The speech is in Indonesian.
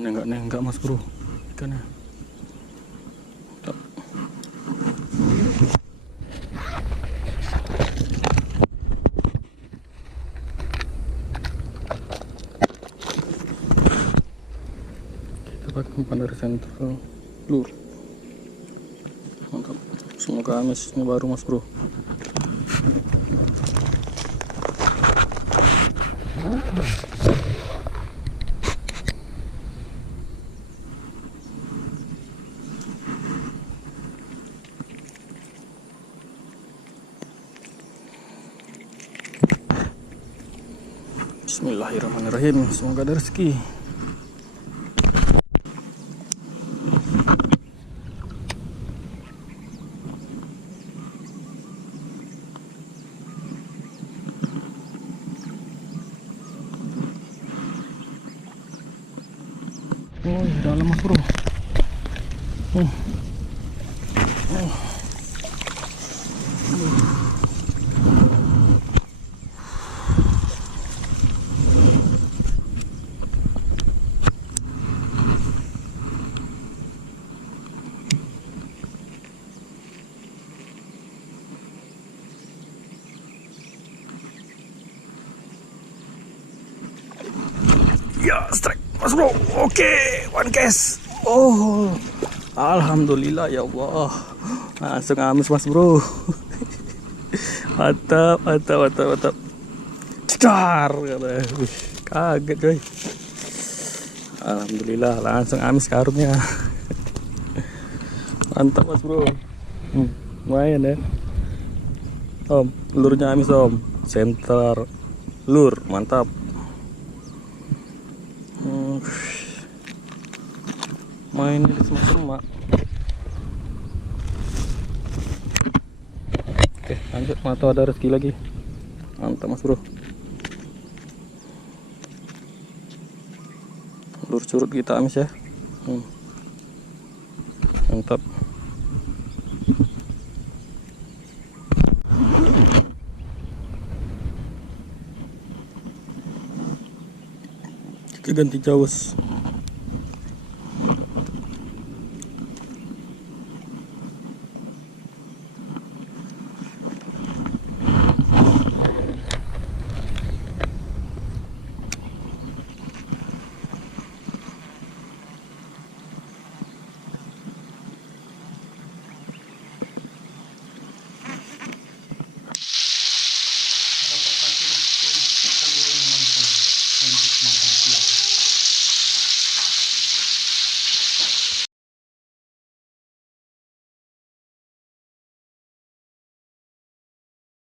nenggak mas bro ikannya. Tuh. Kita pakai umpan dari sentral lur. Mantap. Semoga amis ini baru mas bro. Bismillahirrahmanirrahim. Semoga ada rezeki. Oh, di dalam mas bro. Ya, strike mas bro. Oke, one cast. Oh, alhamdulillah ya Allah. Langsung amis mas bro. Mantap. Cetar. Wih, kaget coy. Alhamdulillah langsung amis karungnya. Mantap mas bro. Lumayan ya. Om, lurnya amis om. Center lur, mantap. Mainnya di semak-semak. Oke, lanjut, mata ada rezeki lagi. Mantap mas bro. Lur curut kita amis ya. Mantap. Kita ganti jauh.